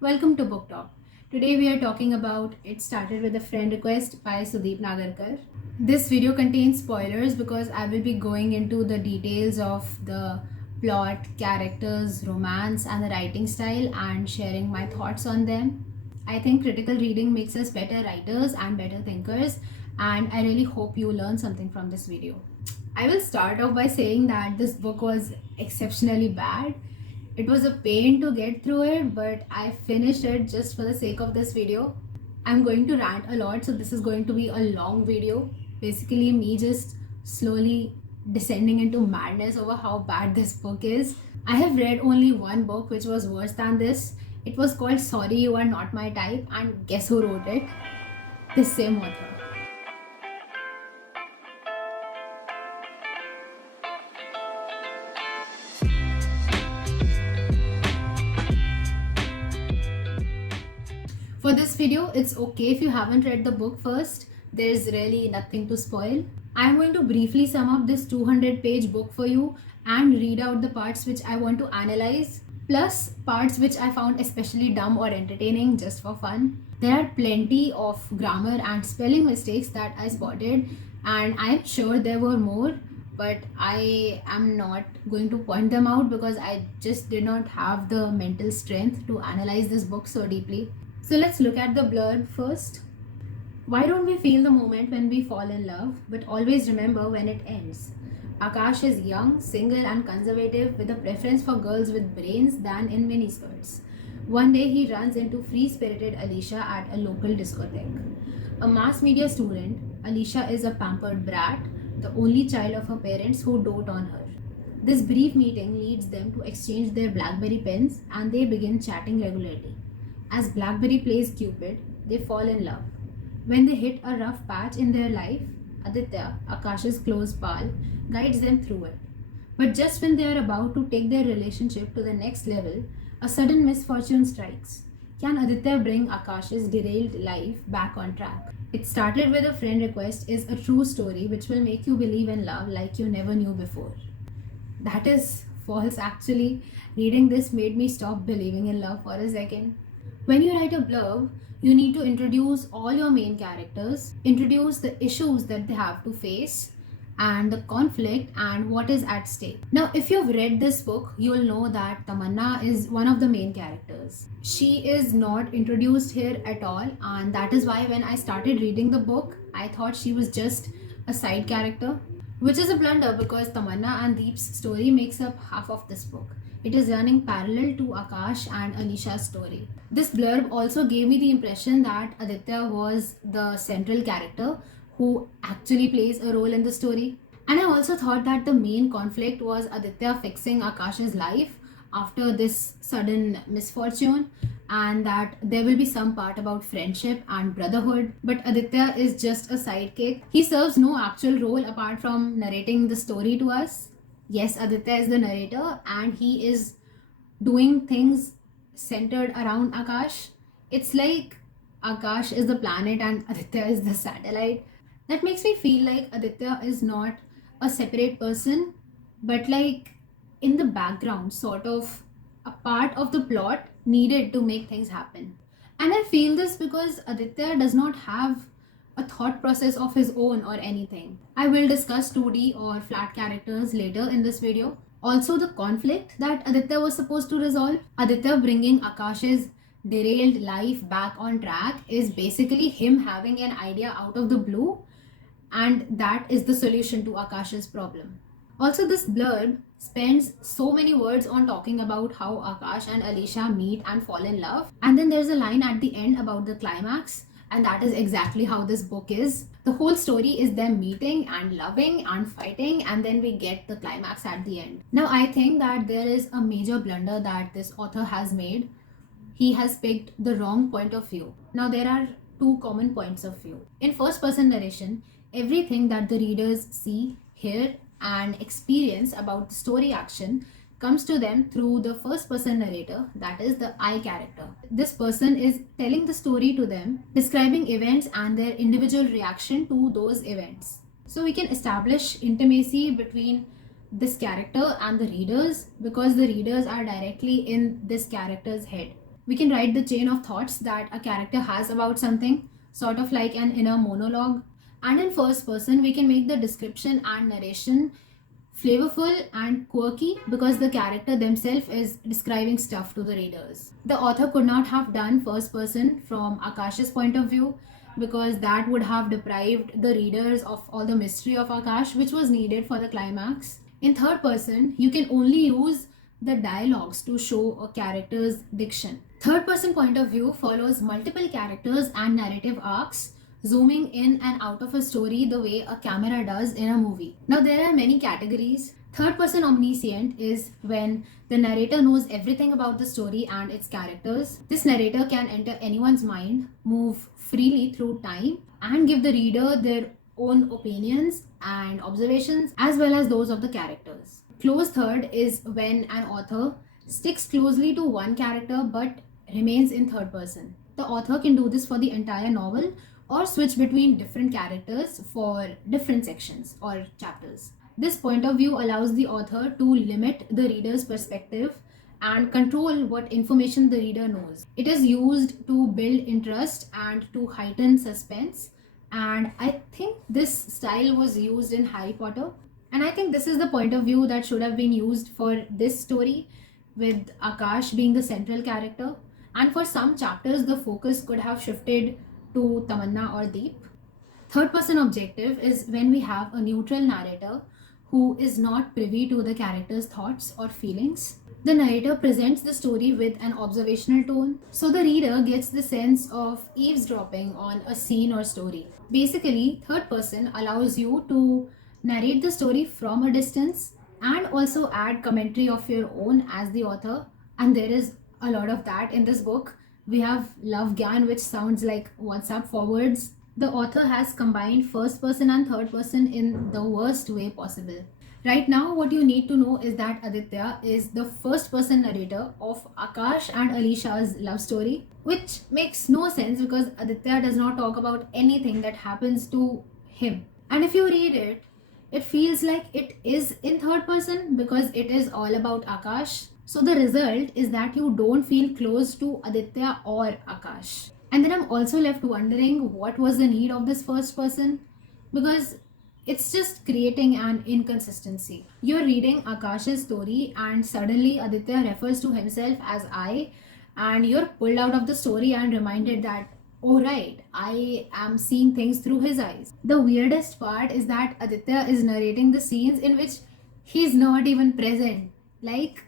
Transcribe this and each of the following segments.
Welcome to Booktalk. Today we are talking about It Started with a Friend Request by Sudeep Nagarkar. This video contains spoilers because I will be going into the details of the plot, characters, romance, and the writing style and sharing my thoughts on them. I think critical reading makes us better writers and better thinkers, and I really hope you learn something from this video. I will start off by saying that this book was exceptionally bad. It was a pain to get through it, but I finished it just for the sake of this video. I'm going to rant a lot, so this is going to be a long video. Basically, me just slowly descending into madness over how bad this book is. I have read only one book which was worse than this. It was called Sorry You Are Not My Type, and guess who wrote it? The same author. For this video, it's okay if you haven't read the book first. There's really nothing to spoil. I'm going to briefly sum up this 200-page book for you and read out the parts which I want to analyze, plus parts which I found especially dumb or entertaining just for fun. There are plenty of grammar and spelling mistakes that I spotted, and I'm sure there were more, but I am not going to point them out because I just did not have the mental strength to analyze this book so deeply. So let's look at the blurb first. Why don't we feel the moment when we fall in love, but always remember when it ends? Akash is young, single and conservative with a preference for girls with brains than in miniskirts. One day he runs into free-spirited Alicia at a local discotheque. A mass media student, Alicia is a pampered brat, the only child of her parents who dote on her. This brief meeting leads them to exchange their BlackBerry pens and they begin chatting regularly. As BlackBerry plays Cupid, they fall in love. When they hit a rough patch in their life, Aditya, Akash's close pal, guides them through it. But just when they are about to take their relationship to the next level, a sudden misfortune strikes. Can Aditya bring Akash's derailed life back on track? It Started with a Friend Request is a true story which will make you believe in love like you never knew before. That is false actually. Reading this made me stop believing in love for a second. When you write a blurb, you need to introduce all your main characters, introduce the issues that they have to face, and the conflict and what is at stake. Now, if you've read this book, you will know that Tamanna is one of the main characters. She is not introduced here at all, and that is why when I started reading the book, I thought she was just a side character, which is a blunder because Tamanna and Deep's story makes up half of this book. It is running parallel to Akash and Alicia's story. This blurb also gave me the impression that Aditya was the central character who actually plays a role in the story. And I also thought that the main conflict was Aditya fixing Akash's life after this sudden misfortune, and that there will be some part about friendship and brotherhood, but Aditya is just a sidekick. He serves no actual role apart from narrating the story to us. Yes, Aditya is the narrator and he is doing things centered around Akash. It's like Akash is the planet and Aditya is the satellite. That makes me feel like Aditya is not a separate person, but like in the background, sort of a part of the plot needed to make things happen. And I feel this because Aditya does not have a thought process of his own or anything. I will discuss 2D or flat characters later in this video. Also, the conflict that Aditya was supposed to resolve, Aditya bringing Akash's derailed life back on track, is basically him having an idea out of the blue, and that is the solution to Akash's problem. Also, this blurb spends so many words on talking about how Akash and Alicia meet and fall in love, and then there's a line at the end about the climax, and that is exactly how this book is. The whole story is them meeting and loving and fighting, and then we get the climax at the end. Now, I think that there is a major blunder that this author has made. He has picked the wrong point of view. Now, there are two common points of view. In first person narration, everything that the readers see, hear, and experience about the story action comes to them through the first person narrator, that is the I character. This person is telling the story to them, describing events and their individual reaction to those events. So we can establish intimacy between this character and the readers because the readers are directly in this character's head. We can write the chain of thoughts that a character has about something, sort of like an inner monologue. And in first person, we can make the description and narration flavorful and quirky because the character themselves is describing stuff to the readers. The author could not have done first person from Akash's point of view because that would have deprived the readers of all the mystery of Akash, which was needed for the climax. In third person, you can only use the dialogues to show a character's diction. Third person point of view follows multiple characters and narrative arcs, zooming in and out of a story the way a camera does in a movie. Now, there are many categories. Third person omniscient is when the narrator knows everything about the story and its characters. This narrator can enter anyone's mind, move freely through time, and give the reader their own opinions and observations as well as those of the characters. Close third is when an author sticks closely to one character but remains in third person. The author can do this for the entire novel or switch between different characters for different sections or chapters. This point of view allows the author to limit the reader's perspective and control what information the reader knows. It is used to build interest and to heighten suspense, and I think this style was used in Harry Potter, and I think this is the point of view that should have been used for this story, with Akash being the central character. And for some chapters, the focus could have shifted to Tamanna or Deep. Third person objective is when we have a neutral narrator who is not privy to the character's thoughts or feelings. The narrator presents the story with an observational tone, so the reader gets the sense of eavesdropping on a scene or story. Basically, third person allows you to narrate the story from a distance and also add commentary of your own as the author, and there is a lot of that in this book. We have Love Gyan, which sounds like WhatsApp forwards. The author has combined first person and third person in the worst way possible. Right now, what you need to know is that Aditya is the first person narrator of Akash and Alisha's love story, which makes no sense because Aditya does not talk about anything that happens to him. And if you read it, it feels like it is in third person because it is all about Akash. So the result is that you don't feel close to Aditya or Akash. And then I'm also left wondering what was the need of this first person, because it's just creating an inconsistency. You're reading Akash's story and suddenly Aditya refers to himself as I, and you're pulled out of the story and reminded that, oh right, I am seeing things through his eyes. The weirdest part is that Aditya is narrating the scenes in which he's not even present, like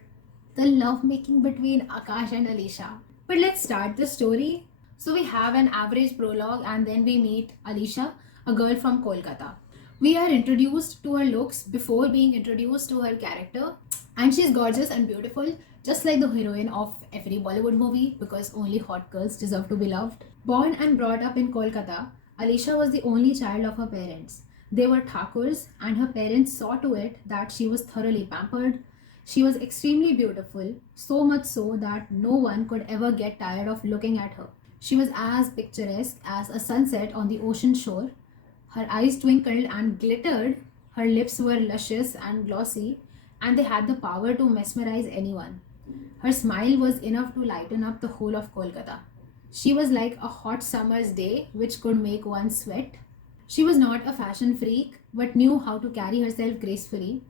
the love making between Akash and Alisha. But let's start the story. So we have an average prologue and then we meet Alisha, a girl from Kolkata. We are introduced to her looks before being introduced to her character, and she's gorgeous and beautiful, just like the heroine of every Bollywood movie, because only hot girls deserve to be loved. Born and brought up in Kolkata, Alisha was the only child of her parents. They were Thakurs, and her parents saw to it that she was thoroughly pampered. She was extremely beautiful, so much so that no one could ever get tired of looking at her. She was as picturesque as a sunset on the ocean shore. Her eyes twinkled and glittered, her lips were luscious and glossy, and they had the power to mesmerize anyone. Her smile was enough to lighten up the whole of Kolkata. She was like a hot summer's day which could make one sweat. She was not a fashion freak, but knew how to carry herself gracefully.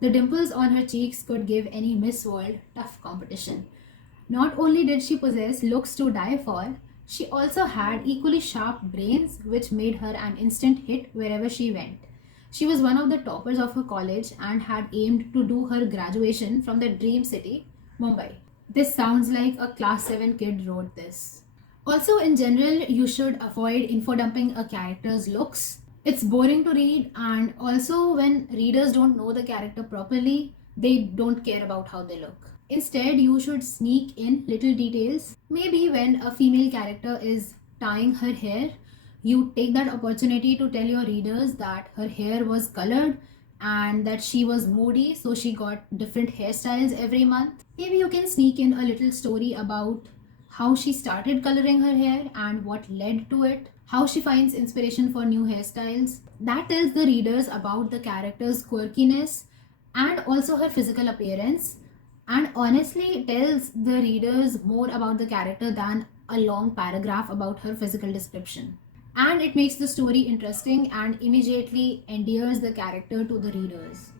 The dimples on her cheeks could give any Miss World tough competition. Not only did she possess looks to die for, she also had equally sharp brains which made her an instant hit wherever she went. She was one of the toppers of her college and had aimed to do her graduation from the dream city, Mumbai. This sounds like a class 7 kid wrote this. Also, in general, you should avoid info-dumping a character's looks. It's boring to read, and also when readers don't know the character properly, they don't care about how they look. Instead, you should sneak in little details. Maybe when a female character is tying her hair, you take that opportunity to tell your readers that her hair was colored and that she was moody, so she got different hairstyles every month. Maybe you can sneak in a little story about how she started coloring her hair and what led to it, how she finds inspiration for new hairstyles. That tells the readers about the character's quirkiness and also her physical appearance, and honestly tells the readers more about the character than a long paragraph about her physical description. And it makes the story interesting and immediately endears the character to the readers.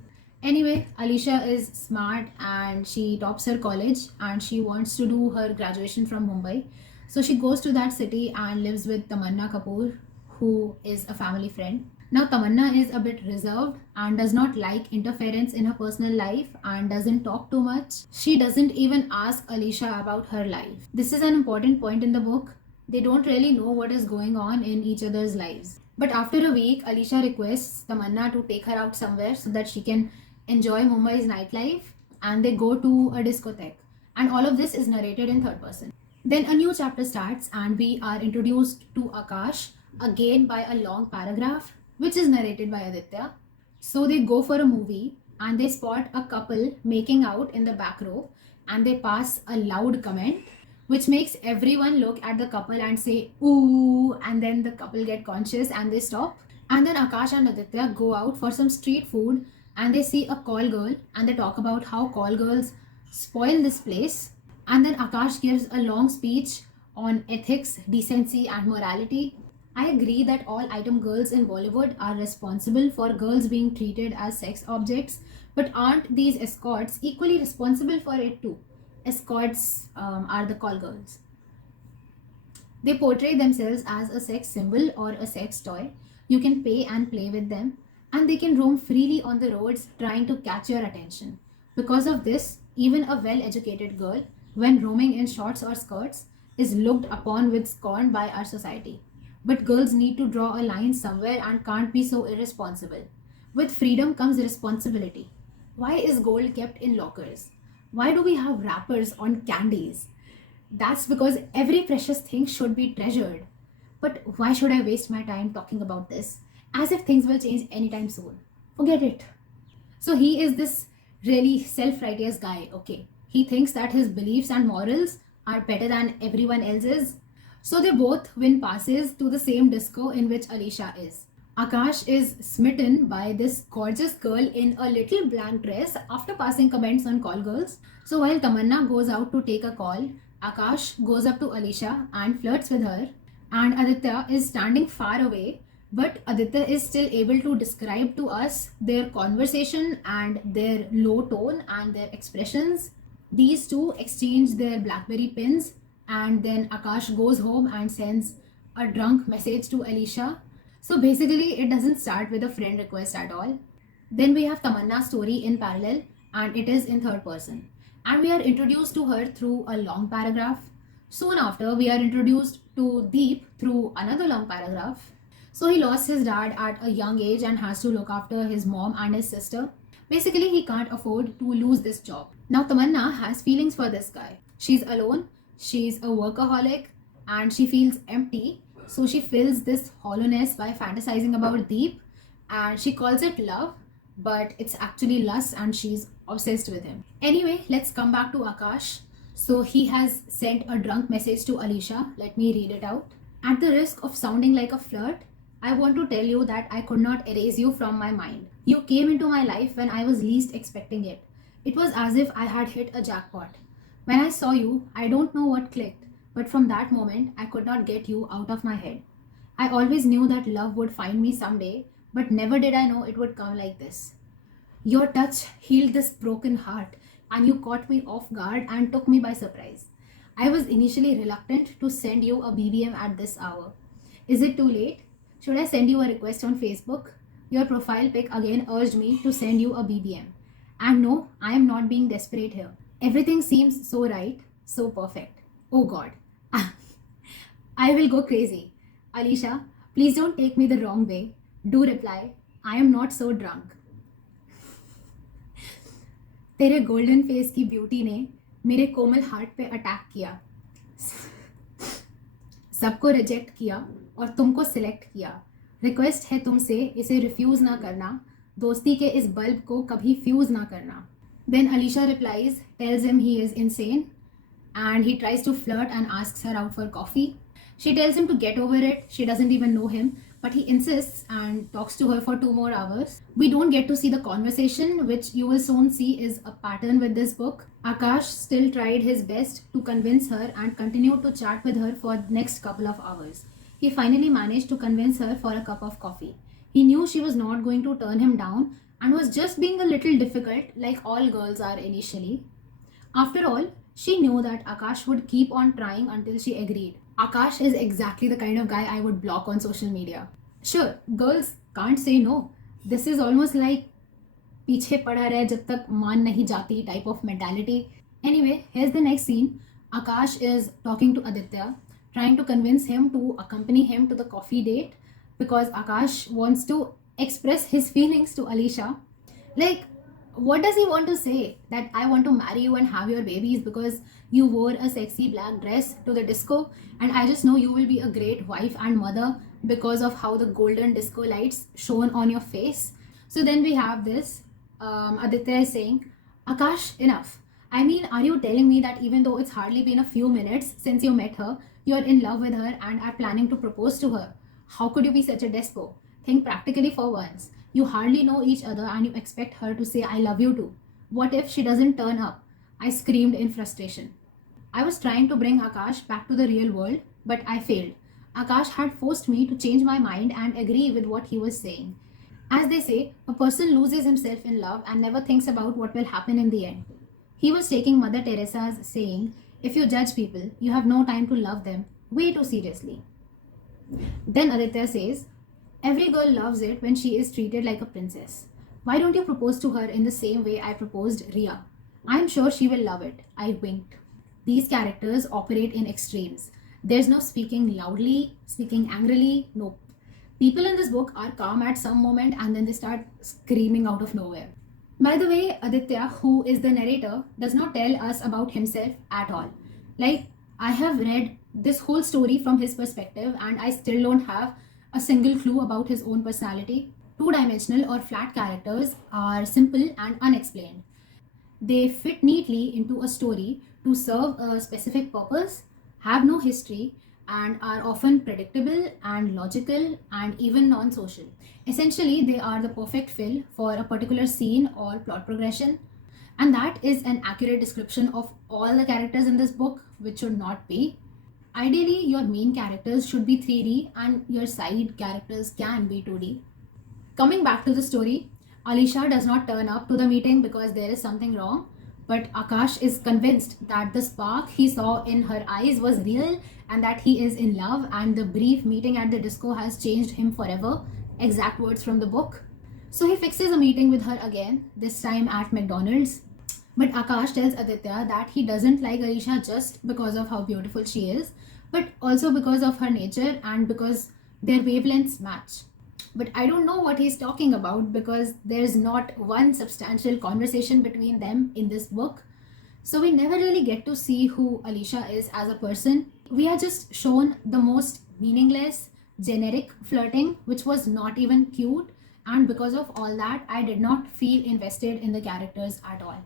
Anyway, Alicia is smart and she tops her college and she wants to do her graduation from Mumbai. So she goes to that city and lives with Tamanna Kapoor, who is a family friend. Now, Tamanna is a bit reserved and does not like interference in her personal life and doesn't talk too much. She doesn't even ask Alicia about her life. This is an important point in the book. They don't really know what is going on in each other's lives. But after a week, Alicia requests Tamanna to take her out somewhere so that she can enjoy Mumbai's nightlife, and they go to a discotheque. And all of this is narrated in third person. Then a new chapter starts, and we are introduced to Akash again by a long paragraph, which is narrated by Aditya. So they go for a movie and they spot a couple making out in the back row, and they pass a loud comment which makes everyone look at the couple and say ooh, and then the couple get conscious and they stop. And then Akash and Aditya go out for some street food and they see a call girl and they talk about how call girls spoil this place. And then Akash gives a long speech on ethics, decency, and morality. I agree that all item girls in Bollywood are responsible for girls being treated as sex objects, but aren't these escorts equally responsible for it too? Escorts are the call girls. They portray themselves as a sex symbol or a sex toy. You can pay and play with them, and they can roam freely on the roads trying to catch your attention. Because of this, even a well educated girl, when roaming in shorts or skirts, is looked upon with scorn by our society. But girls need to draw a line somewhere and can't be so irresponsible. With freedom comes responsibility. Why is gold kept in lockers? Why do we have wrappers on candies? That's because every precious thing should be treasured. But why should I waste my time talking about this? As if things will change anytime soon. Forget it. So he is this really self-righteous guy, okay? He thinks that his beliefs and morals are better than everyone else's. So they both win passes to the same disco in which Alicia is. Akash is smitten by this gorgeous girl in a little black dress after passing comments on call girls. So while Tamanna goes out to take a call, Akash goes up to Alicia and flirts with her, and Aditya is standing far away, but Aditya is still able to describe to us their conversation and their low tone and their expressions. These two exchange their BlackBerry pins, and then Akash goes home and sends a drunk message to Alicia. So basically, it doesn't start with a friend request at all. Then we have Tamanna's story in parallel, and it is in third person. And we are introduced to her through a long paragraph. Soon after, we are introduced to Deep through another long paragraph. So he lost his dad at a young age and has to look after his mom and his sister. Basically, he can't afford to lose this job. Now, Tamanna has feelings for this guy. She's alone, she's a workaholic, and she feels empty. So she fills this hollowness by fantasizing about Deep, and she calls it love, but it's actually lust and she's obsessed with him. Anyway, let's come back to Akash. So he has sent a drunk message to Alicia. Let me read it out. At the risk of sounding like a flirt, I want to tell you that I could not erase you from my mind. You came into my life when I was least expecting it. It was as if I had hit a jackpot. When I saw you, I don't know what clicked, but from that moment, I could not get you out of my head. I always knew that love would find me someday, but never did I know it would come like this. Your touch healed this broken heart, and you caught me off guard and took me by surprise. I was initially reluctant to send you a BBM at this hour. Is it too late? Should I send you a request on Facebook? Your profile pic again urged me to send you a BBM. And no, I am not being desperate here. Everything seems so right, so perfect. Oh God. I will go crazy. Alicia, please don't take me the wrong way. Do reply. I am not so drunk. तेरे golden face की beauty ने मेरे कोमल heart पे attack किया, सबको reject किया और तुमको सिलेक्ट किया. रिक्वेस्ट है तुमसे इसे रिफ्यूज ना करना, दोस्ती के इस बल्ब को कभी फ्यूज ना करना. Then Alicia replies, tells him he is insane, and he tries to flirt and asks her out for coffee. She tells him to get over it. She doesn't even know him, but he insists and talks to her for 2 more hours. We don't get to see the conversation, which you will soon see is a pattern with this book. Akash still tried his best to convince her and continued to chat with her for the next couple of hours. He finally managed to convince her for a cup of coffee. He knew she was not going to turn him down and was just being a little difficult, like all girls are initially. After all, she knew that Akash would keep on trying until she agreed. Akash is exactly the kind of guy I would block on social media. Sure, girls can't say no. This is almost like पीछे पड़ा रहे जब तक मान नहीं जाती type of mentality. Anyway, here's the next scene. Akash is talking to Aditya, trying to convince him to accompany him to the coffee date because Akash wants to express his feelings to Alisha. Like, what does he want to say? That I want to marry you and have your babies because you wore a sexy black dress to the disco, and I just know you will be a great wife and mother because of how the golden disco lights shone on your face. So then we have this. Aditya is saying, Akash, enough. I mean, are you telling me that even though it's hardly been a few minutes since you met her, you're in love with her and are planning to propose to her? How could you be such a despo? Think practically for once. You hardly know each other and you expect her to say, I love you too. What if she doesn't turn up? I screamed in frustration. I was trying to bring Akash back to the real world, but I failed. Akash had forced me to change my mind and agree with what he was saying. As they say, a person loses himself in love and never thinks about what will happen in the end. He was taking Mother Teresa's saying, if you judge people, you have no time to love them, way too seriously. Then Aditya says, every girl loves it when she is treated like a princess. Why don't you propose to her in the same way I proposed Ria? I am sure she will love it. I winked. These characters operate in extremes. There's no speaking loudly, speaking angrily, nope. People in this book are calm at some moment and then they start screaming out of nowhere. By the way, Aditya, who is the narrator, does not tell us about himself at all. Like, I have read this whole story from his perspective and I still don't have a single clue about his own personality. Two-dimensional or flat characters are simple and unexplained. They fit neatly into a story to serve a specific purpose, have no history, and are often predictable and logical and even non-social. Essentially, they are the perfect fill for a particular scene or plot progression. And that is an accurate description of all the characters in this book, which should not be. Ideally, your main characters should be 3D and your side characters can be 2D. Coming back to the story, Alisha does not turn up to the meeting because there is something wrong, but Akash is convinced that the spark he saw in her eyes was real and that he is in love, and the brief meeting at the disco has changed him forever. Exact words from the book. So he fixes a meeting with her again, this time at McDonald's. But Akash tells Aditya that he doesn't like Alisha just because of how beautiful she is, but also because of her nature and because their wavelengths match. But I don't know what he's talking about because there's not one substantial conversation between them in this book. So we never really get to see who Alisha is as a person. We are just shown the most meaningless, generic flirting, which was not even cute. And because of all that, I did not feel invested in the characters at all.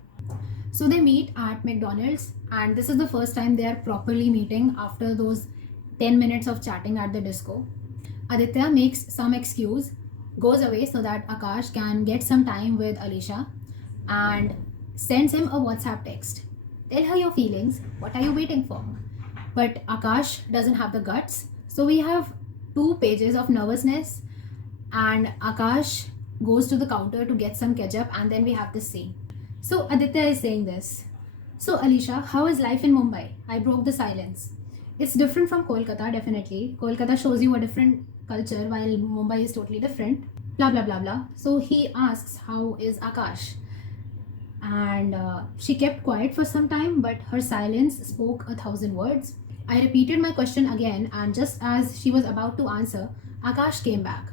So they meet at McDonald's, and this is the first time they are properly meeting after those 10 minutes of chatting at the disco. Aditya makes some excuse, goes away so that Akash can get some time with Alisha, and sends him a WhatsApp text. Tell her your feelings, what are you waiting for? But Akash doesn't have the guts, so we have 2 pages of nervousness, and Akash goes to the counter to get some ketchup, and then we have this scene. So Aditya is saying this. So Alisha, how is life in Mumbai? I broke the silence. It's different from Kolkata, definitely. Kolkata shows you a different culture while Mumbai is totally different. Blah blah blah blah. So he asks, how is Akash? And she kept quiet for some time, but her silence spoke 1,000 words. I repeated my question again, and just as she was about to answer, Akash came back.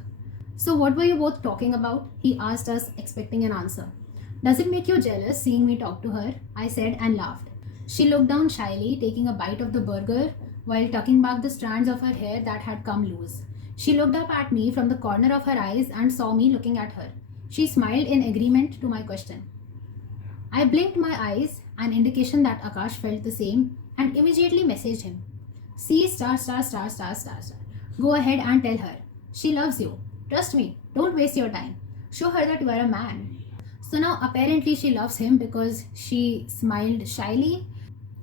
So what were you both talking about? He asked us, expecting an answer. Does it make you jealous seeing me talk to her? I said and laughed. She looked down shyly, taking a bite of the burger while tucking back the strands of her hair that had come loose. She looked up at me from the corner of her eyes and saw me looking at her. She smiled in agreement to my question. I blinked my eyes, an indication that Akash felt the same, and immediately messaged him. See star star star star star star. Go ahead and tell her. She loves you. Trust me, don't waste your time. Show her that you are a man. So now apparently she loves him because she smiled shyly.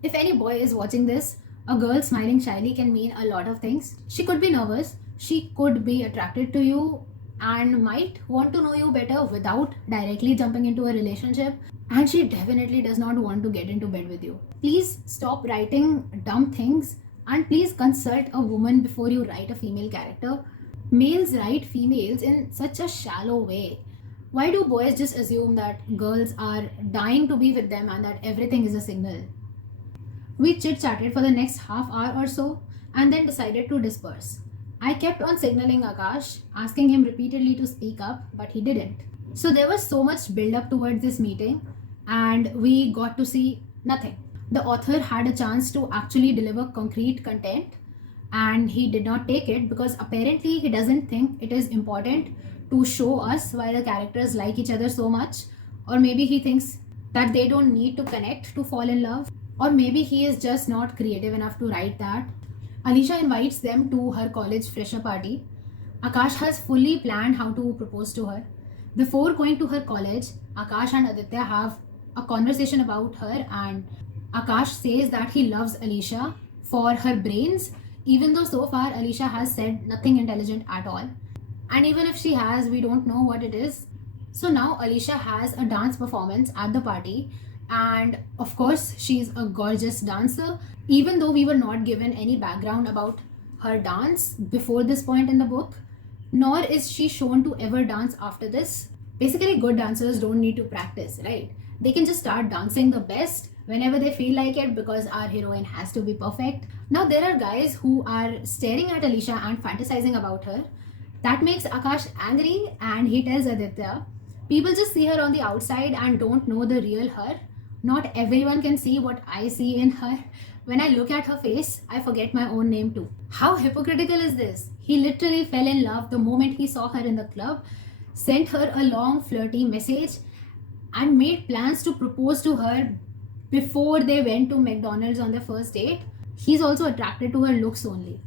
If any boy is watching this, a girl smiling shyly can mean a lot of things. She could be nervous, she could be attracted to you, and might want to know you better without directly jumping into a relationship. And she definitely does not want to get into bed with you. Please stop writing dumb things and please consult a woman before you write a female character. Males write females in such a shallow way. Why do boys just assume that girls are dying to be with them and that everything is a signal? We chit chatted for the next half hour or so and then decided to disperse. I kept on signaling Akash, asking him repeatedly to speak up, but he didn't. So there was so much build up towards this meeting, and we got to see nothing. The author had a chance to actually deliver concrete content, and he did not take it because apparently he doesn't think it is important to show us why the characters like each other so much, or maybe he thinks that they don't need to connect to fall in love, or maybe he is just not creative enough to write that. Alicia invites them to her college fresher party. Akash has fully planned how to propose to her. Before going to her college, Akash and Aditya have a conversation about her, and Akash says that he loves Alicia for her brains, even though so far Alicia has said nothing intelligent at all. And even if she has, we don't know what it is. So now Alicia has a dance performance at the party, and of course, she's a gorgeous dancer. Even though we were not given any background about her dance before this point in the book, nor is she shown to ever dance after this. Basically, good dancers don't need to practice, right? They can just start dancing the best whenever they feel like it because our heroine has to be perfect. Now, there are guys who are staring at Alicia and fantasizing about her. That makes Akash angry, and he tells Aditya, people just see her on the outside and don't know the real her. Not everyone can see what I see in her. When I look at her face, I forget my own name too. How hypocritical is this? He literally fell in love the moment he saw her in the club, sent her a long flirty message, and made plans to propose to her before they went to McDonald's on their first date. He's also attracted to her looks only.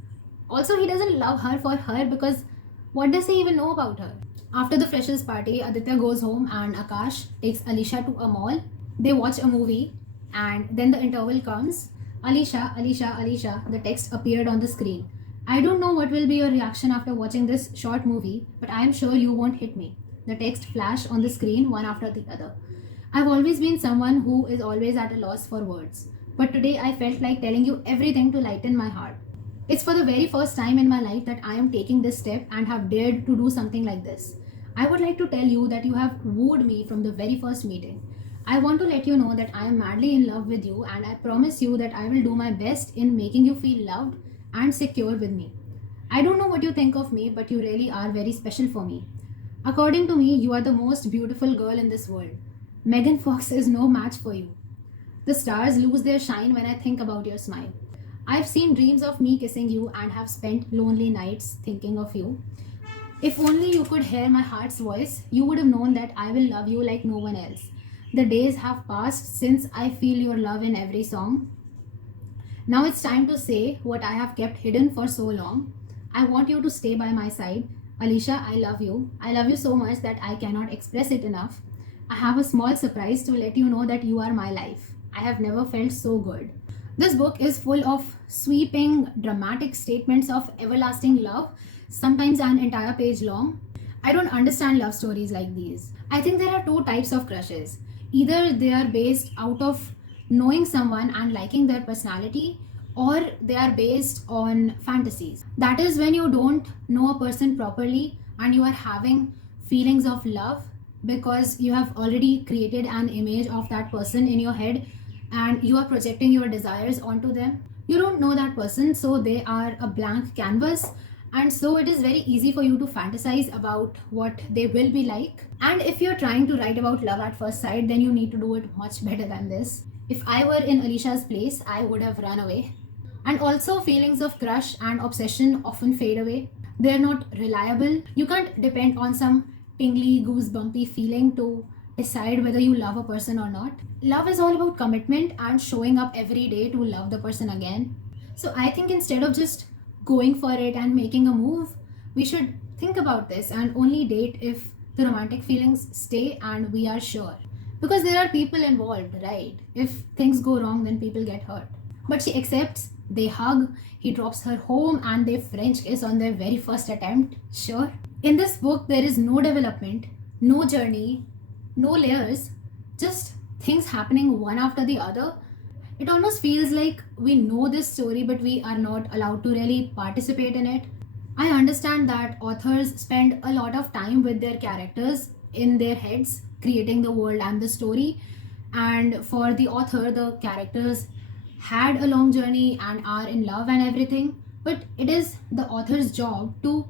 Also, he doesn't love her for her because what does he even know about her? After the freshers party, Aditya goes home and Akash takes Alicia to a mall. They watch a movie and then the interval comes. Alicia, Alicia, Alicia, the text appeared on the screen. I don't know what will be your reaction after watching this short movie, but I am sure you won't hit me. The text flashed on the screen one after the other. I've always been someone who is always at a loss for words, but today I felt like telling you everything to lighten my heart. It's for the very first time in my life that I am taking this step and have dared to do something like this. I would like to tell you that you have wooed me from the very first meeting. I want to let you know that I am madly in love with you, and I promise you that I will do my best in making you feel loved and secure with me. I don't know what you think of me, but you really are very special for me. According to me, you are the most beautiful girl in this world. Megan Fox is no match for you. The stars lose their shine when I think about your smile. I've seen dreams of me kissing you and have spent lonely nights thinking of you. If only you could hear my heart's voice, you would have known that I will love you like no one else. The days have passed since I feel your love in every song. Now it's time to say what I have kept hidden for so long. I want you to stay by my side. Alicia, I love you. I love you so much that I cannot express it enough. I have a small surprise to let you know that you are my life. I have never felt so good. This book is full of sweeping, dramatic statements of everlasting love, sometimes an entire page long. I don't understand love stories like these. I think there are two types of crushes. Either they are based out of knowing someone and liking their personality, or they are based on fantasies. That is when you don't know a person properly and you are having feelings of love because you have already created an image of that person in your head and you are projecting your desires onto them. You don't know that person, so they are a blank canvas, and so it is very easy for you to fantasize about what they will be like. And if you're trying to write about love at first sight, then you need to do it much better than this. If I were in Alicia's place, I would have run away. And also, feelings of crush and obsession often fade away. They're not reliable. You can't depend on some tingly, goosebumpy feeling to decide whether you love a person or not. Love is all about commitment and showing up every day to love the person again. So I think instead of just going for it and making a move, we should Think about this and only date if the romantic feelings stay and we are sure. Because there are people involved, right? If things go wrong, then people get hurt. But she accepts, they hug, he drops her home, and they French kiss on their very first attempt. Sure. In this book, there is no development, no journey, no layers, just things happening one after the other. It almost feels like we know this story, but we are not allowed to really participate in it. I understand that authors spend a lot of time with their characters in their heads, creating the world and the story. And for the author, the characters had a long journey and are in love and everything. But it is the author's job to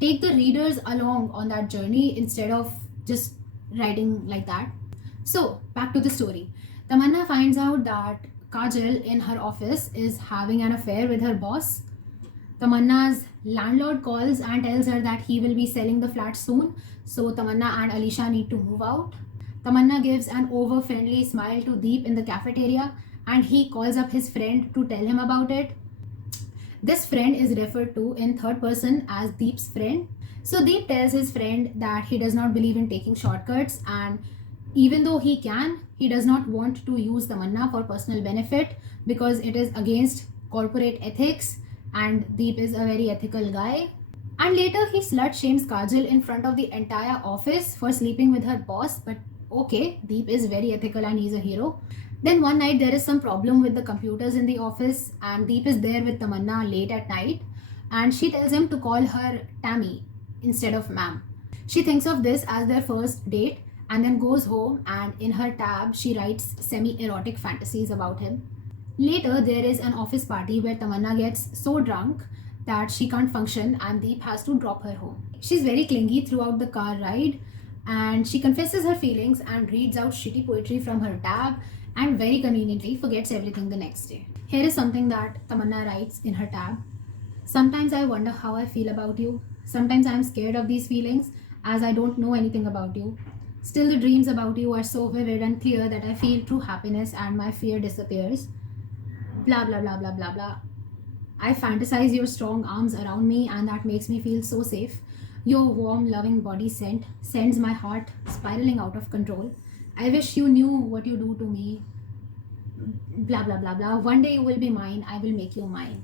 take the readers along on that journey instead of just writing like that. So, back to the story. Tamanna finds out that Kajal in her office is having an affair with her boss. Tamanna's landlord calls and tells her that he will be selling the flat soon, so Tamanna and Alisha need to move out. Tamanna gives an over-friendly smile to Deep in the cafeteria and he calls up his friend to tell him about it. This friend is referred to in third person as Deep's friend. So Deep tells his friend that he does not believe in taking shortcuts, and even though he can, he does not want to use Tamanna for personal benefit because it is against corporate ethics, and Deep is a very ethical guy. And later he slut shames Kajal in front of the entire office for sleeping with her boss, but okay, Deep is very ethical and he's a hero. Then one night there is some problem with the computers in the office and Deep is there with Tamanna late at night and she tells him to call her Tammy instead of ma'am. She thinks of this as their first date and then goes home and in her tab she writes semi-erotic fantasies about him. Later there is an office party where Tamanna gets so drunk that she can't function and Deep has to drop her home. She's very clingy throughout the car ride and she confesses her feelings and reads out shitty poetry from her tab and very conveniently forgets everything the next day. Here is something that Tamanna writes in her tab. Sometimes I wonder how I feel about you. Sometimes I am scared of these feelings as I don't know anything about you. Still the dreams about you are so vivid and clear that I feel true happiness and my fear disappears. Blah blah blah blah blah blah. I fantasize your strong arms around me and that makes me feel so safe. Your warm loving body scent sends my heart spiraling out of control. I wish you knew what you do to me. Blah blah blah blah. One day you will be mine. I will make you mine.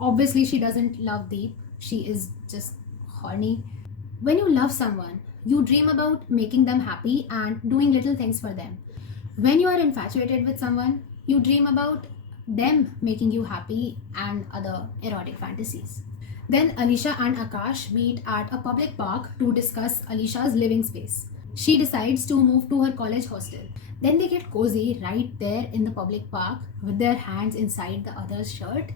Obviously, she doesn't love Deep. She is just horny. When you love someone, you dream about making them happy and doing little things for them. When you are infatuated with someone, you dream about them making you happy and other erotic fantasies. Then Alisha and Akash meet at a public park to discuss Alisha's living space. She decides to move to her college hostel. Then they get cozy right there in the public park with their hands inside the other's shirt.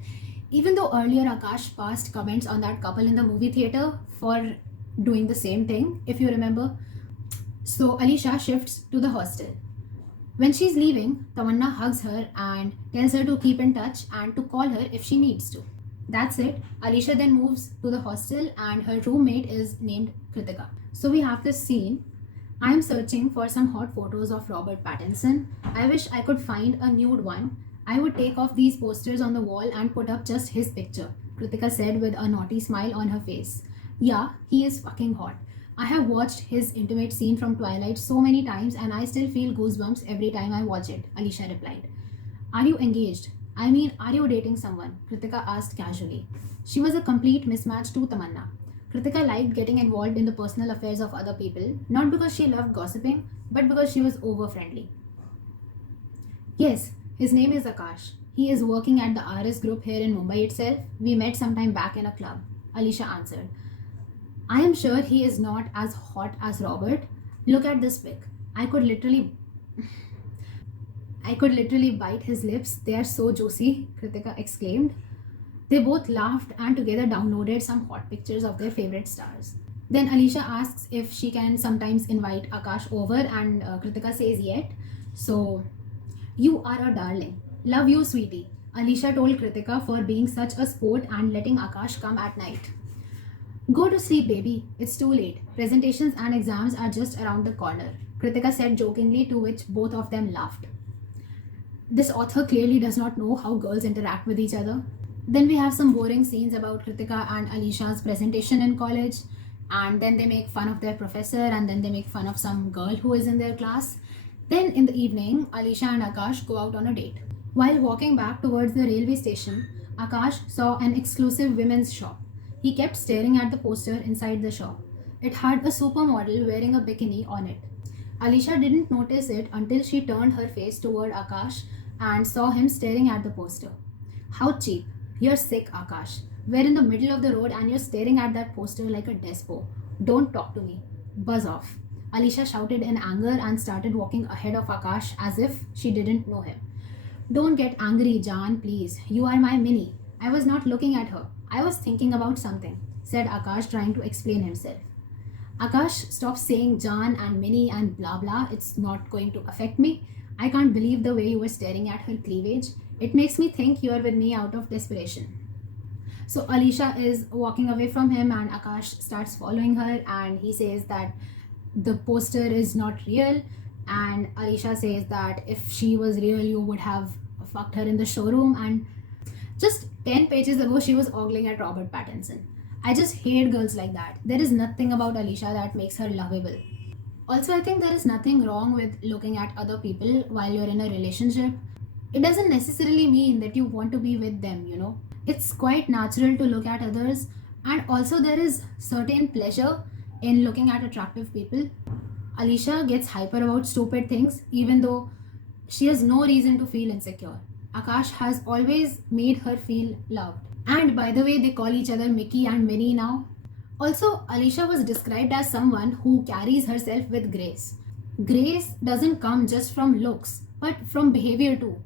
Even though earlier Akash passed comments on that couple in the movie theater for doing the same thing, if you remember. So Alisha shifts to the hostel. When she's leaving, Tamanna hugs her and tells her to keep in touch and to call her if she needs to. That's it. Alisha then moves to the hostel and her roommate is named Kritika. So we have this scene. I am searching for some hot photos of Robert Pattinson. I wish I could find a nude one. I would take off these posters on the wall and put up just his picture, Kritika said with a naughty smile on her face. Yeah, he is fucking hot. I have watched his intimate scene from Twilight so many times and I still feel goosebumps every time I watch it, Alisha replied. Are you engaged? I mean, are you dating someone? Kritika asked casually. She was a complete mismatch to Tamanna. Kritika liked getting involved in the personal affairs of other people, not because she loved gossiping, but because she was over-friendly. Yes, his name is Akash. He is working at the RS group here in Mumbai itself. We met sometime back in a club, Alisha answered. I am sure he is not as hot as Robert. Look at this pic. I could literally bite his lips. They are so juicy, Kritika exclaimed. They both laughed and together downloaded some hot pictures of their favorite stars. Then Alisha asks if she can sometimes invite Akash over and Kritika says yet. So, you are a darling. Love you, sweetie. Alisha told Kritika for being such a sport and letting Akash come at night. Go to sleep, baby. It's too late. Presentations and exams are just around the corner, Kritika said jokingly, to which both of them laughed. This author clearly does not know how girls interact with each other. Then we have some boring scenes about Kritika and Alisha's presentation in college, and then they make fun of their professor, and then they make fun of some girl who is in their class. Then in the evening, Alisha and Akash go out on a date. While walking back towards the railway station, Akash saw an exclusive women's shop. He kept staring at the poster inside the shop. It had a supermodel wearing a bikini on it. Alisha didn't notice it until she turned her face toward Akash and saw him staring at the poster. How cheap. You're sick, Akash. We're in the middle of the road and you're staring at that poster like a despo. Don't talk to me. Buzz off. Alisha shouted in anger and started walking ahead of Akash as if she didn't know him. Don't get angry, Jan, please. You are my Minnie. I was not looking at her. I was thinking about something, said Akash, trying to explain himself. Akash, stop saying Jan and Minnie and blah blah. It's not going to affect me. I can't believe the way you were staring at her cleavage. It makes me think you are with me out of desperation. So Alisha is walking away from him and Akash starts following her and he says that the poster is not real, and Alisha says that if she was real you would have fucked her in the showroom, and just 10 pages ago she was ogling at Robert Pattinson. I just hate girls like that. There is nothing about Alisha that makes her lovable. Also, I think there is nothing wrong with looking at other people while you're in a relationship. It doesn't necessarily mean that you want to be with them, you know. It's quite natural to look at others, and also there is certain pleasure in looking at attractive people. Alisha gets hyper about stupid things even though she has no reason to feel insecure. Akash has always made her feel loved. And by the way, they call each other Mickey and Minnie now. Also, Alisha was described as someone who carries herself with grace. Grace doesn't come just from looks, but from behavior too.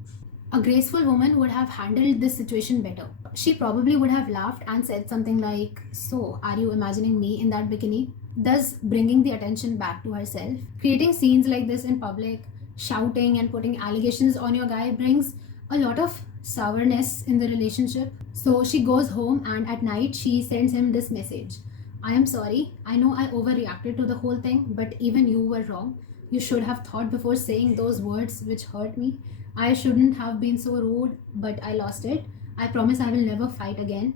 A graceful woman would have handled this situation better. She probably would have laughed and said something like, "So, are you imagining me in that bikini?" Thus, bringing the attention back to herself. Creating scenes like this in public, shouting and putting allegations on your guy brings a lot of sourness in the relationship. So, she goes home and at night she sends him this message: "I am sorry. I know I overreacted to the whole thing, but even you were wrong. You should have thought before saying those words which hurt me. I shouldn't have been so rude, but I lost it. I promise I will never fight again.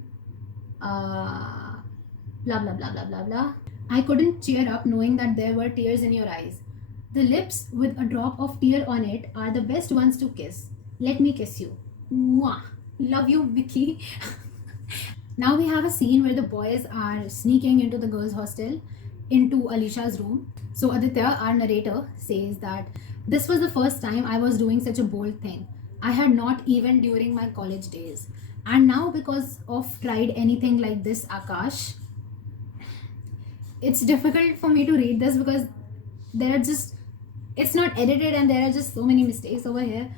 Blah blah blah blah blah blah." I couldn't cheer up knowing that there were tears in your eyes. The lips with a drop of tear on it are the best ones to kiss. Let me kiss you. Mwah. Love you, Mickey. Now we have a scene where the boys are sneaking into the girls' hostel, into Alisha's room. So Aditya, our narrator, says that this was the first time I was doing such a bold thing. I had not even during my college days. And now, because of tried anything like this, Akash, it's difficult for me to read this because there are just, it's not edited and there are just so many mistakes over here.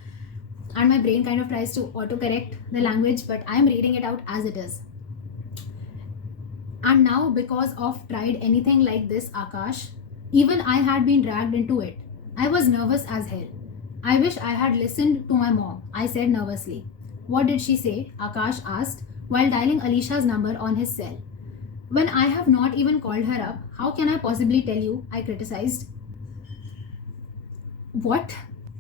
And my brain kind of tries to autocorrect the language, but I'm reading it out as it is. And now, because of tried anything like this, Akash, even I had been dragged into it. I was nervous as hell. I wish I had listened to my mom, I said nervously. What did she say? Akash asked while dialing Alisha's number on his cell. When I have not even called her up, how can I possibly tell you? I criticized. What?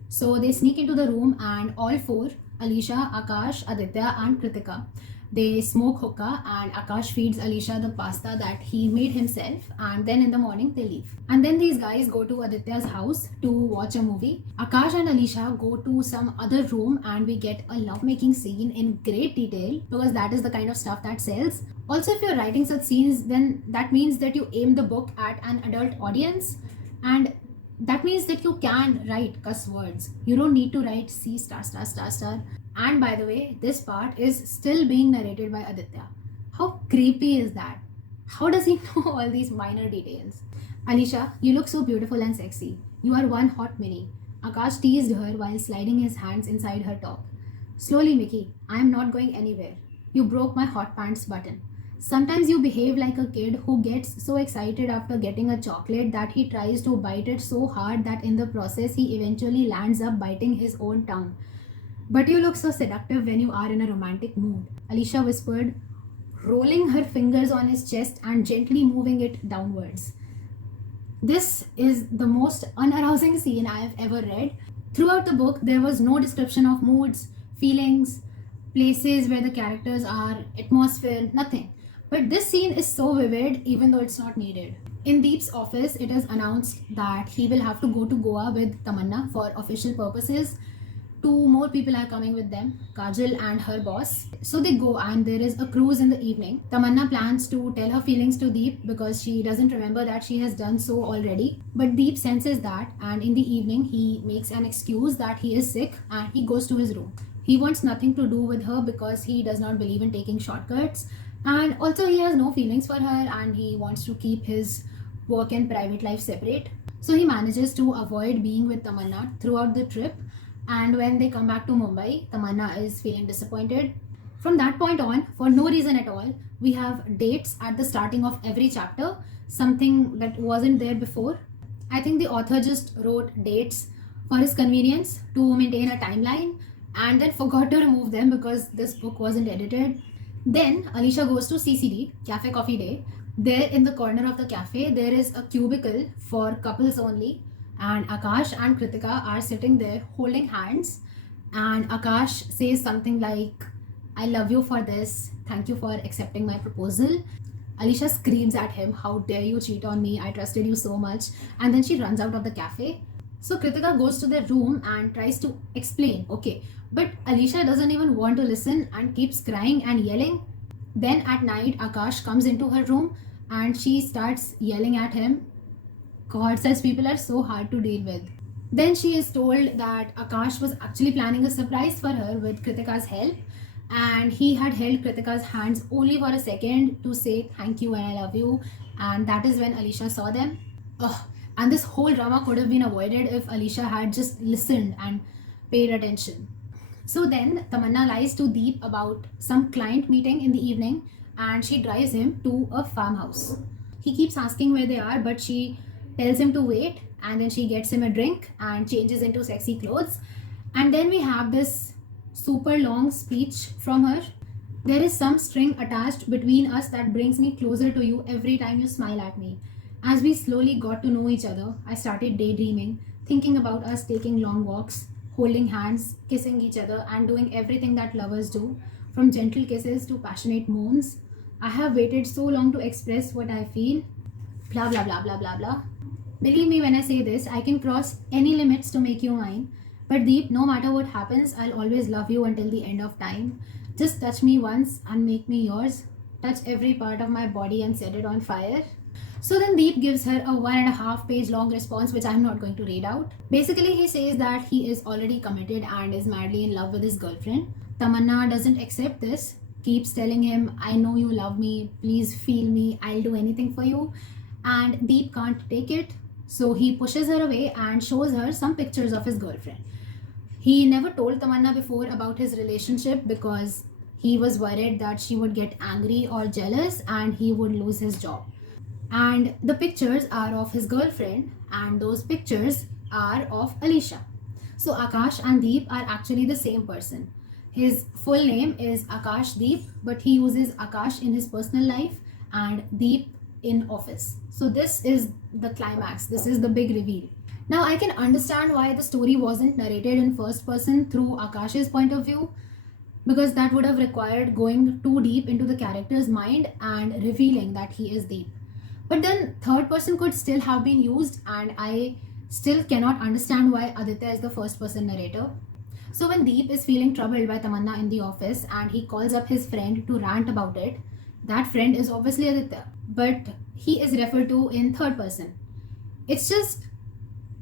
So they sneak into the room and all four, Alisha, Akash, Aditya and Kritika, they smoke hookah and Akash feeds Alisha the pasta that he made himself, and then in the morning they leave. And then these guys go to Aditya's house to watch a movie. Akash and Alisha go to some other room and we get a lovemaking scene in great detail because that is the kind of stuff that sells. Also, if you're writing such scenes, then that means that you aim the book at an adult audience, and that means that you can write cuss words. You don't need to write C star star star star. And by the way, this part is still being narrated by Aditya. How creepy is that? How does he know all these minor details? Alisha, you look so beautiful and sexy. You are one hot Minnie. Akash teased her while sliding his hands inside her top. Slowly, Mickey, I am not going anywhere. You broke my hot pants button. Sometimes you behave like a kid who gets so excited after getting a chocolate that he tries to bite it so hard that in the process he eventually lands up biting his own tongue. But you look so seductive when you are in a romantic mood, Alisha whispered, rolling her fingers on his chest and gently moving it downwards. This is the most unarousing scene I have ever read. Throughout the book, there was no description of moods, feelings, places where the characters are, atmosphere, nothing. But this scene is so vivid even though it's not needed. In Deep's office, it is announced that he will have to go to Goa with Tamanna for official purposes. Two more people are coming with them, Kajal and her boss. So they go and there is a cruise in the evening. Tamanna plans to tell her feelings to Deep because she doesn't remember that she has done so already. But Deep senses that, and in the evening he makes an excuse that he is sick and he goes to his room. He wants nothing to do with her because he does not believe in taking shortcuts, and also he has no feelings for her and he wants to keep his work and private life separate. So he manages to avoid being with Tamanna throughout the trip, and when they come back to Mumbai, Tamanna is feeling disappointed. From that point on, for no reason at all, we have dates at the starting of every chapter, something that wasn't there before. I think the author just wrote dates for his convenience to maintain a timeline and then forgot to remove them because this book wasn't edited. Then Alicia goes to CCD, Cafe Coffee Day. There in the corner of the cafe, there is a cubicle for couples only, and Akash and Kritika are sitting there holding hands. And Akash says something like, I love you for this, thank you for accepting my proposal. Alicia screams at him, how dare you cheat on me, I trusted you so much. And then she runs out of the cafe. So Kritika goes to their room and tries to explain, okay, but Alicia doesn't even want to listen and keeps crying and yelling. Then at night, Akash comes into her room and she starts yelling at him. God, such people are so hard to deal with. Then she is told that Akash was actually planning a surprise for her with Kritika's help, and he had held Kritika's hands only for a second to say thank you and I love you, and that is when Alicia saw them. Ugh. And this whole drama could have been avoided if Alicia had just listened and paid attention. So then Tamanna lies to Deep about some client meeting in the evening and she drives him to a farmhouse. He keeps asking where they are, but she tells him to wait, and then she gets him a drink and changes into sexy clothes. And then we have this super long speech from her. There is some string attached between us that brings me closer to you every time you smile at me. As we slowly got to know each other, I started daydreaming, thinking about us taking long walks, holding hands, kissing each other, and doing everything that lovers do, from gentle kisses to passionate moans. I have waited so long to express what I feel. Blah blah blah blah blah blah. Believe me when I say this, I can cross any limits to make you mine. But Deep, no matter what happens, I'll always love you until the end of time. Just touch me once and make me yours. Touch every part of my body and set it on fire. So then Deep gives her a 1.5 page long response, which I'm not going to read out. Basically, he says that he is already committed and is madly in love with his girlfriend. Tamanna doesn't accept this, keeps telling him, I know you love me, please feel me, I'll do anything for you. And Deep can't take it, so he pushes her away and shows her some pictures of his girlfriend. He never told Tamanna before about his relationship because he was worried that she would get angry or jealous and he would lose his job. And the pictures are of his girlfriend, and those pictures are of Alicia. So Akash and Deep are actually the same person. His full name is Akash Deep, but he uses Akash in his personal life and Deep in office. So this is the climax, this is the big reveal. Now I can understand why the story wasn't narrated in first person through Akash's point of view, because that would have required going too deep into the character's mind and revealing that he is Deep. But then third person could still have been used, and I still cannot understand why Aditya is the first person narrator. So when Deep is feeling troubled by Tamanna in the office and he calls up his friend to rant about it, that friend is obviously Aditya, but he is referred to in third person. It's just,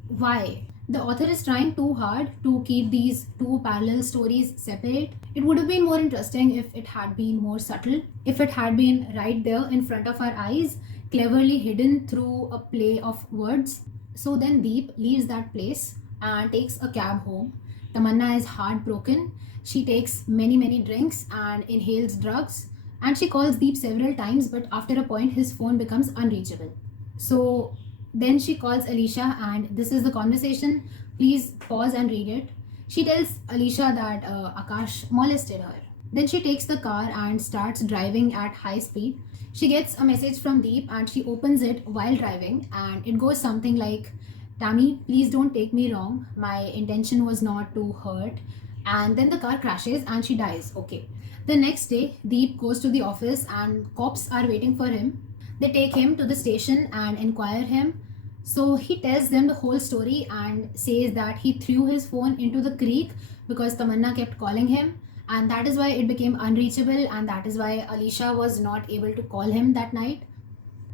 why? The author is trying too hard to keep these two parallel stories separate. It would have been more interesting if it had been more subtle, if it had been right there in front of our eyes, cleverly hidden through a play of words. So then Deep leaves that place and takes a cab home. Tamanna is heartbroken. She takes many drinks and inhales drugs, and she calls Deep several times, but after a point his phone becomes unreachable. So then she calls Alicia, and this is the conversation. Please pause and read it. She tells Alicia that Akash molested her. Then she takes the car and starts driving at high speed. She gets a message from Deep and she opens it while driving, and it goes something like, Tammy, please don't take me wrong. My intention was not to hurt. And then the car crashes and she dies. Okay. The next day, Deep goes to the office and cops are waiting for him. They take him to the station and inquire him. So he tells them the whole story and says that he threw his phone into the creek because Tamanna kept calling him, and that is why it became unreachable, and that is why Alicia was not able to call him that night.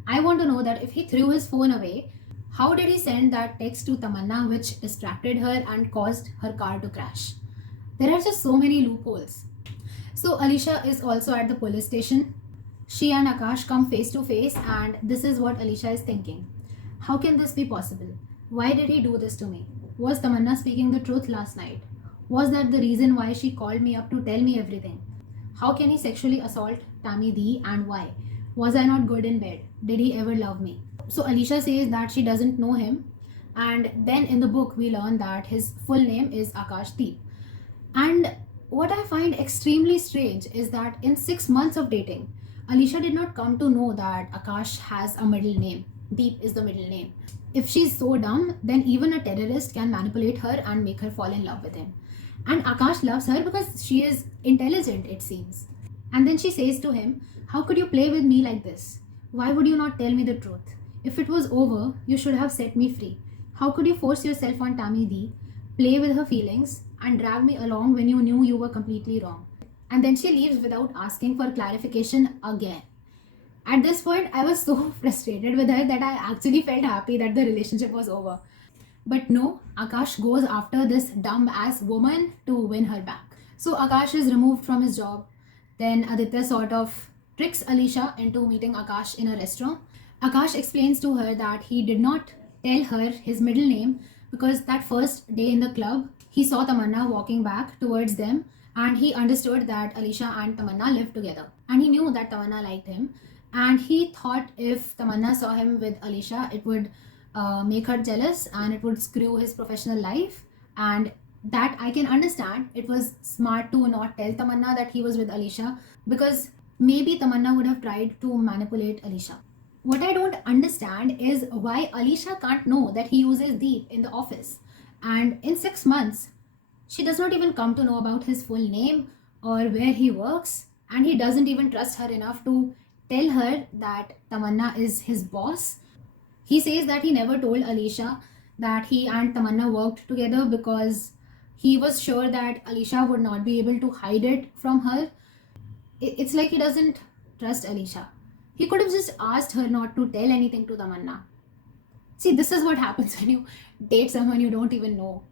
I want to know that if he threw his phone away, how did he send that text to Tamanna which distracted her and caused her car to crash? There are just so many loopholes. So Alicia is also at the police station. She and Akash come face to face, and this is what Alicia is thinking. How can this be possible? Why did he do this to me? Was Tamanna speaking the truth last night? Was that the reason why she called me up to tell me everything? How can he sexually assault Tammy D, and why? Was I not good in bed? Did he ever love me? So Alicia says that she doesn't know him, and then in the book we learn that his full name is Akash Deep. And what I find extremely strange is that in 6 months of dating, Alicia did not come to know that Akash has a middle name. Deep is the middle name. If she's so dumb, then even a terrorist can manipulate her and make her fall in love with him. And Akash loves her because she is intelligent, it seems. And then she says to him, "How could you play with me like this? Why would you not tell me the truth? If it was over, you should have set me free. How could you force yourself on Tammy D, play with her feelings, and drag me along when you knew you were completely wrong?" And then she leaves without asking for clarification again. At this point, I was so frustrated with her that I actually felt happy that the relationship was over. But no, Akash goes after this dumb ass woman to win her back. So Akash is removed from his job. Then Aditya sort of tricks Alicia into meeting Akash in a restaurant. Akash explains to her that he did not tell her his middle name because that first day in the club, he saw Tamanna walking back towards them, and he understood that Alicia and Tamanna lived together. And he knew that Tamanna liked him, and he thought if Tamanna saw him with Alicia, it would make her jealous and it would screw his professional life. And that I can understand. It was smart to not tell Tamanna that he was with Alicia, because maybe Tamanna would have tried to manipulate Alicia. What I don't understand is why Alicia can't know that he uses Deep in the office. And in 6 months, she does not even come to know about his full name or where he works. And he doesn't even trust her enough to tell her that Tamanna is his boss. He says that he never told Alicia that he and Tamanna worked together because he was sure that Alicia would not be able to hide it from her. It's like he doesn't trust Alicia. He could have just asked her not to tell anything to Tamanna. See, this is what happens when you date someone you don't even know,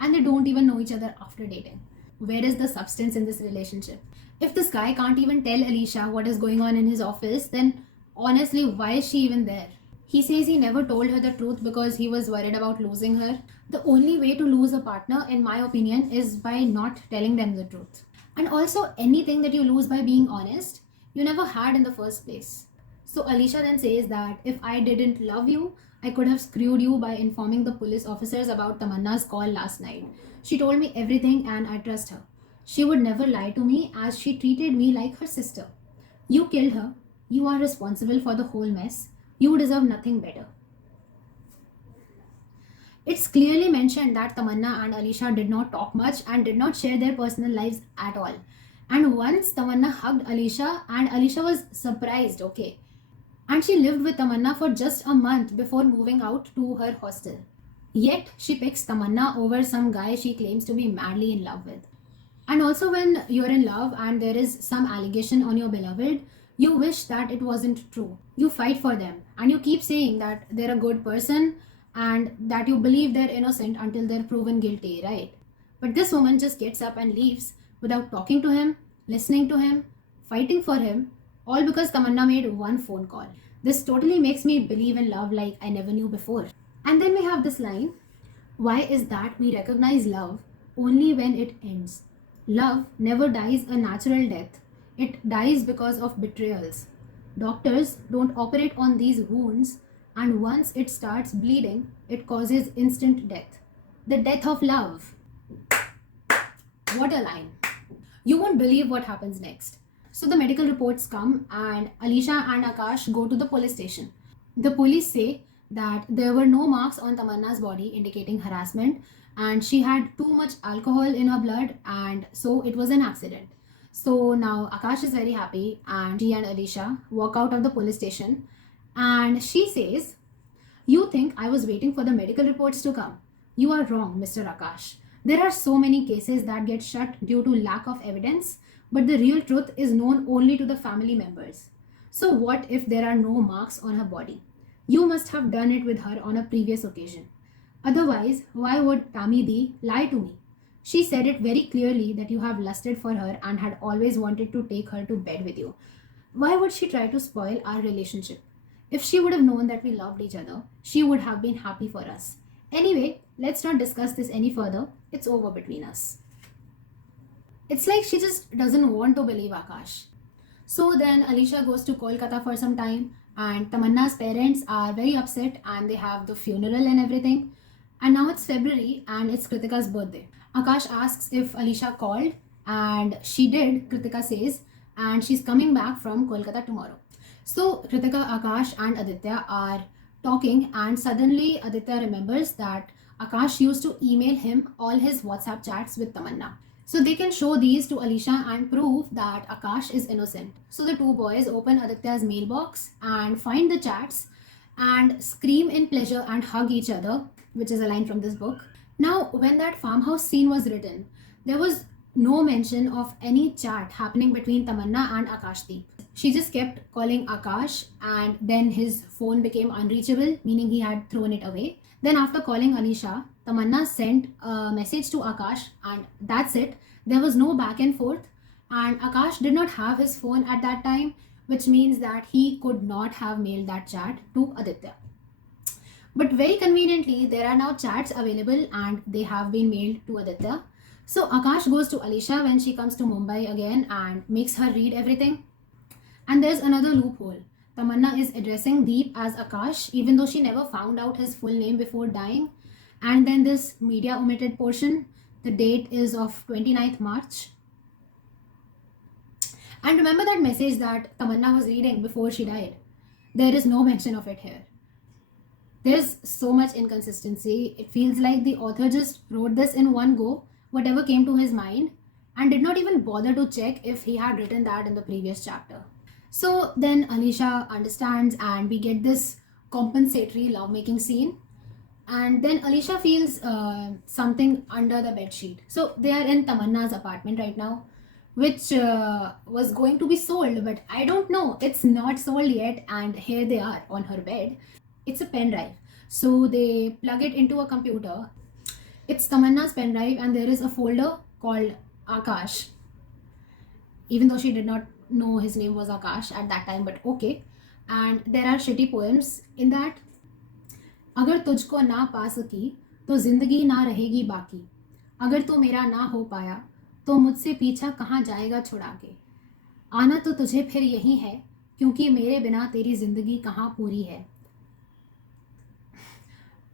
and they don't even know each other after dating. Where is the substance in this relationship? If this guy can't even tell Alicia what is going on in his office, then honestly, why is she even there? He says he never told her the truth because he was worried about losing her. The only way to lose a partner, in my opinion, is by not telling them the truth. And also, anything that you lose by being honest, you never had in the first place. So Alicia then says that if I didn't love you, I could have screwed you by informing the police officers about Tamanna's call last night. She told me everything and I trust her. She would never lie to me as she treated me like her sister. You killed her. You are responsible for the whole mess. You deserve nothing better. It's clearly mentioned that Tamanna and Alicia did not talk much and did not share their personal lives at all. And once Tamanna hugged Alicia, and Alicia was surprised, okay. And she lived with Tamanna for just a month before moving out to her hostel. Yet she picks Tamanna over some guy she claims to be madly in love with. And also, when you're in love and there is some allegation on your beloved, you wish that it wasn't true. You fight for them and you keep saying that they're a good person and that you believe they're innocent until they're proven guilty, right? But this woman just gets up and leaves without talking to him, listening to him, fighting for him, all because Tamanna made one phone call. This totally makes me believe in love like I never knew before. And then we have this line, why is that we recognize love only when it ends? Love never dies a natural death. It dies because of betrayals. Doctors don't operate on these wounds, and once it starts bleeding, it causes instant death. The death of love. What a line. You won't believe what happens next. So the medical reports come and Alicia and Akash go to the police station. The police say that there were no marks on Tamanna's body indicating harassment, and she had too much alcohol in her blood, and so it was an accident. So now Akash is very happy, and she and Alicia walk out of the police station, and she says, "You think I was waiting for the medical reports to come? You are wrong, Mr. Akash. There are so many cases that get shut due to lack of evidence, but the real truth is known only to the family members. So, what if there are no marks on her body? You must have done it with her on a previous occasion. Otherwise, why would Tammy D lie to me? She said it very clearly that you have lusted for her and had always wanted to take her to bed with you. Why would she try to spoil our relationship? If she would have known that we loved each other, she would have been happy for us. Anyway, let's not discuss this any further. It's over between us." It's like she just doesn't want to believe Akash. So then Alicia goes to Kolkata for some time, and Tamanna's parents are very upset and they have the funeral and everything. And now it's February and it's Kritika's birthday. Akash asks if Alicia called, and she did, Kritika says, and she's coming back from Kolkata tomorrow. So Kritika, Akash, and Aditya are talking, and suddenly Aditya remembers that Akash used to email him all his WhatsApp chats with Tamanna. So they can show these to Alicia and prove that Akash is innocent. So the two boys open Aditya's mailbox and find the chats and scream in pleasure and hug each other, which is a line from this book. Now, when that farmhouse scene was written, there was no mention of any chat happening between Tamanna and Akashdeep. She just kept calling Akash, and then his phone became unreachable, meaning he had thrown it away. Then after calling Anisha, Tamanna sent a message to Akash, and that's it. There was no back and forth, and Akash did not have his phone at that time, which means that he could not have mailed that chat to Aditya. But very conveniently, there are now chats available and they have been mailed to Aditya. So Akash goes to Alicia when she comes to Mumbai again and makes her read everything. And there's another loophole. Tamanna is addressing Deep as Akash, even though she never found out his full name before dying. And then this media omitted portion, the date is of 29th March. And remember that message that Tamanna was reading before she died? There is no mention of it here. There's so much inconsistency. It feels like the author just wrote this in one go, whatever came to his mind, and did not even bother to check if he had written that in the previous chapter. So then Alicia understands, and we get this compensatory lovemaking scene. And then Alicia feels something under the bedsheet. So they are in Tamanna's apartment right now, which was going to be sold, but I don't know. It's not sold yet, and here they are on her bed. It's a pen drive. So they plug it into a computer. It's Tamanna's pen drive, and there is a folder called Akash. Even though she did not know his name was Akash at that time, but okay. And there are shitty poems in that. अगर तुझको ना पा सकी तो जिंदगी ना रहेगी बाकी, अगर तू मेरा ना हो पाया तो मुझसे पीछा कहाँ जाएगा छुड़ा के, आना तो तुझे फिर यही है क्योंकि मेरे बिना तेरी जिंदगी कहाँ पूरी है,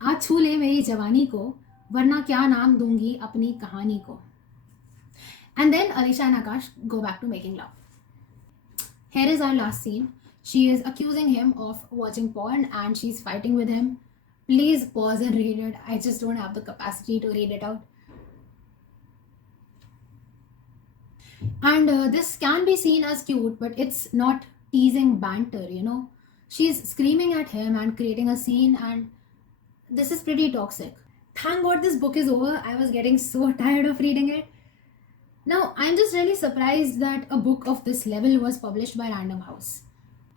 आज छू ले मेरी जवानी को वरना क्या नाम दूंगी अपनी कहानी को. And then Alisha and Akash go back to making love. Here is our last scene. She is accusing him of watching porn and she's fighting with him. Please pause and read it. I just don't have the capacity to read it out. And this can be seen as cute, but it's not teasing banter, you know. She's screaming at him and creating a scene, and this is pretty toxic. Thank God this book is over. I was getting so tired of reading it. Now, I'm just really surprised that a book of this level was published by Random House.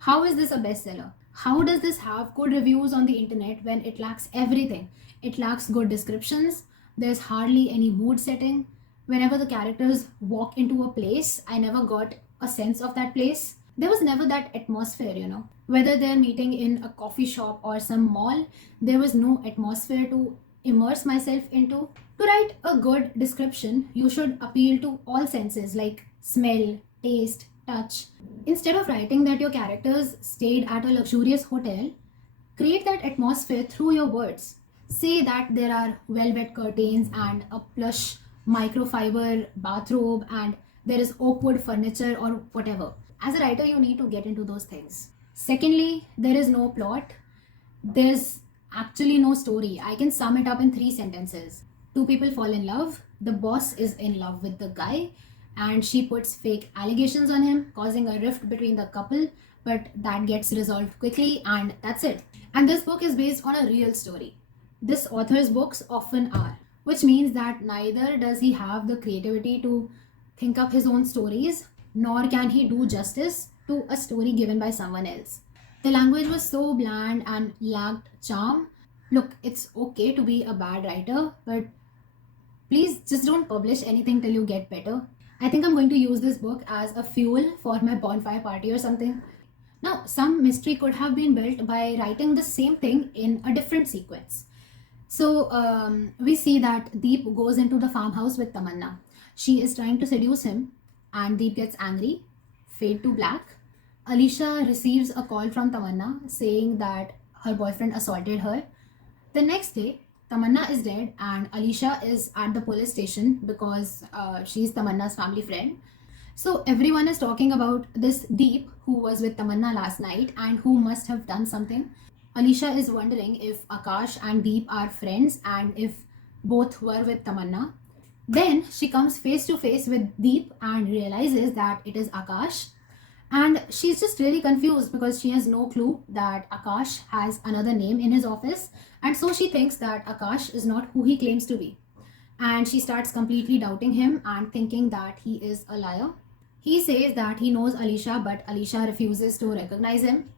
How is this a bestseller? How does this have good reviews on the internet when it lacks everything? It lacks good descriptions. There's hardly any mood setting. Whenever the characters walk into a place, I never got a sense of that place. There was never that atmosphere, you know. Whether they're meeting in a coffee shop or some mall, there was no atmosphere to immerse myself into. To write a good description, you should appeal to all senses like smell, taste, touch. Instead of writing that your characters stayed at a luxurious hotel, create that atmosphere through your words. Say that there are velvet curtains and a plush microfiber bathrobe and there is oak wood furniture or whatever. As a writer, you need to get into those things. Secondly, there is no plot. There's actually no story. I can sum it up in 3 sentences. Two people fall in love. The boss is in love with the guy, and she puts fake allegations on him, causing a rift between the couple, but that gets resolved quickly, and that's it. And this book is based on a real story. This author's books often are, which means that neither does he have the creativity to think up his own stories, nor can he do justice to a story given by someone else. The language was so bland and lacked charm. Look, it's okay to be a bad writer, but please just don't publish anything till you get better. I think I'm going to use this book as a fuel for my bonfire party or something. Now, some mystery could have been built by writing the same thing in a different sequence. So we see that Deep goes into the farmhouse with Tamanna. She is trying to seduce him, and Deep gets angry. Fade to black. Alicia receives a call from Tamanna saying that her boyfriend assaulted her. The next day, Tamanna is dead, and Alicia is at the police station because she's Tamanna's family friend. So everyone is talking about this Deep who was with Tamanna last night and who must have done something. Alicia is wondering if Akash and Deep are friends and if both were with Tamanna. Then she comes face to face with Deep and realizes that it is Akash. And she's just really confused because she has no clue that Akash has another name in his office. And so she thinks that Akash is not who he claims to be. And she starts completely doubting him and thinking that he is a liar. He says that he knows Alicia, but Alicia refuses to recognize him.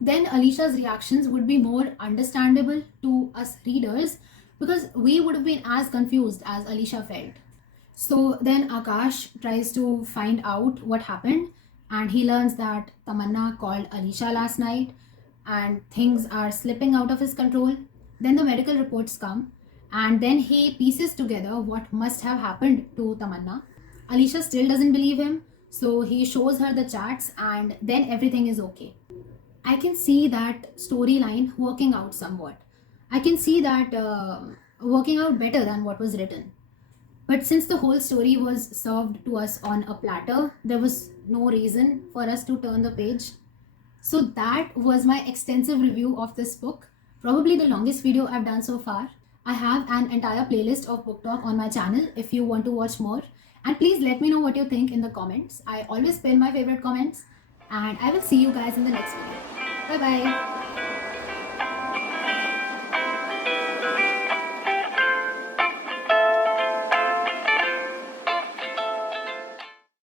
Then Alicia's reactions would be more understandable to us readers because we would have been as confused as Alicia felt. So then Akash tries to find out what happened, and he learns that Tamanna called Alicia last night and things are slipping out of his control. Then the medical reports come, and then he pieces together what must have happened to Tamanna. Alicia still doesn't believe him, so he shows her the chats, and then everything is okay. I can see that storyline working out somewhat. I can see that working out better than what was written. But since the whole story was served to us on a platter, there was no reason for us to turn the page. So that was my extensive review of this book. Probably the longest video I've done so far. I have an entire playlist of book talk on my channel if you want to watch more. And please let me know what you think in the comments. I always pin my favorite comments. And I will see you guys in the next video. Bye bye.